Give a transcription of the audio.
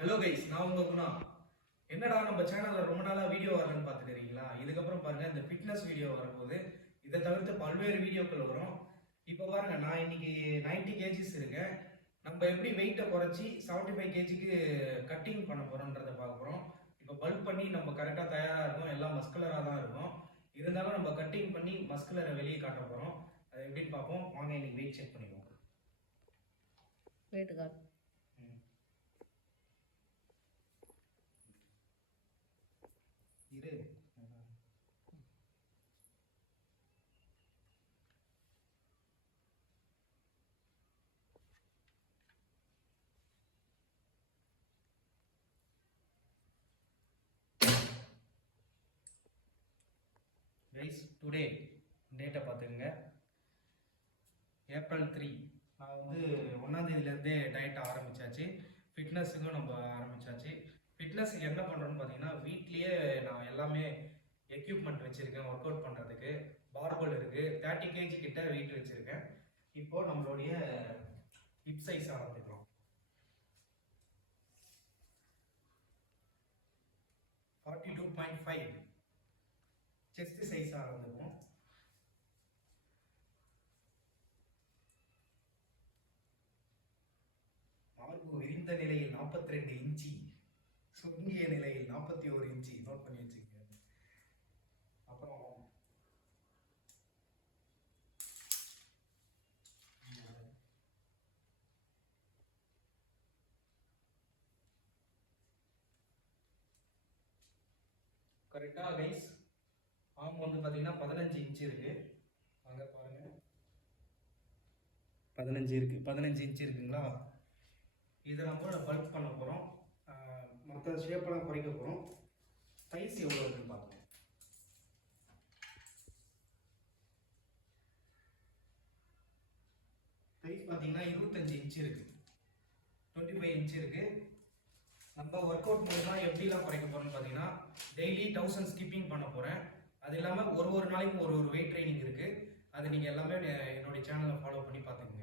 Hello guys, நான் உங்க குணா. என்னடா நம்ம சேனல்ல ரொம்ப நாளா வீடியோ வரலன்னு பார்த்துட்டு இருக்கீங்களா? இதுக்கப்புறம் பாருங்க, இந்த ஃபிட்னஸ் வீடியோ வரப்போகுது. இதை தவிர்த்து பல்வேறு வீடியோக்கள் வரும். இப்போ பாருங்க, நான் இன்னைக்கு 90 கேஜிஸ் இருக்கேன். நம்ம எப்படி வெயிட்டை குறைச்சி 75 கேஜிக்கு கட்டிங் பண்ண போறோம்ன்றதை பார்க்க போறோம். இப்போ பல்க் பண்ணி நம்ம கரெக்டாக தயாராக இருக்கும், எல்லாம் மஸ்குலராக தான் இருக்கும். இருந்தாலும் நம்ம கட்டிங் பண்ணி மஸ்குலரை வெளியே காட்ட போறோம். அது எப்படின்னு பார்ப்போம். வாங்க இன்னைக்கு வெயிட் செக் பண்ணிடுவோம். வெயிட் காட் இரு. கைஸ், டுடே டேட்டை பார்த்துக்குங்க. ஏப்ரல் 3. நான் வந்து 1ஆம் தேதியிலேருந்தே டயட்டை ஆரம்பித்தாச்சு. ஃபிட்னஸுக்கும் நம்ம ஆரம்பித்தாச்சு. ஃபிட்னஸுக்கு என்ன பண்ணுறோன்னு பார்த்தீங்கன்னா, வீட்லேயே நான் எல்லாமே எக்யூப்மெண்ட் வச்சுருக்கேன். ஒர்க் அவுட் பண்ணுறதுக்கு பார்பல் இருக்குது. 30 கேஜி கிட்ட வெயிட் வச்சுருக்கேன். இப்போது நம்மளுடைய ஹிப் சைஸ் ஆரம்பிக்கிறோம். 42.5. செஸ்ட் சைஸ் ஆரம்பிப்போம். மார்பு விரிந்த நிலையில் 42 இன்ச்சி, சுருங்கிய நிலையில் 41 இன்ச்சி. நோட் பண்ணி வச்சுக்கோங்க. அப்புறம் கரெக்டாக கைஸ், ஆம் வந்து பார்த்தீங்கன்னா 15 இன்ச்சு இருக்கு. அங்கே பாருங்க, 15 இருக்கு. 15 இன்ச்சு இருக்குங்களா? இதை நம்ம பல்க் பண்ண போகிறோம். மற்ற ஷேப்பெல்லாம் குறைக்க போகிறோம். சைஸ் எவ்வளோ இருக்குன்னு பார்க்கணும். சைஸ் பார்த்தீங்கன்னா 25 இன்ச்சு இருக்கு, 25 இன்ச்சு இருக்கு. நம்ம ஒர்க் அவுட் மூலமா எப்படிலாம் குறைக்க போகிறோம்னு பார்த்தீங்கன்னா, டெய்லி 1000 ஸ்கிப்பிங் பண்ண போகிறேன். அது இல்லாமல் ஒரு நாளைக்கும் ஒரு வெயிட் ட்ரைனிங் இருக்குது. அது நீங்கள் எல்லாமே என்னுடைய சேனலை ஃபாலோ பண்ணி பார்த்துக்கோங்க.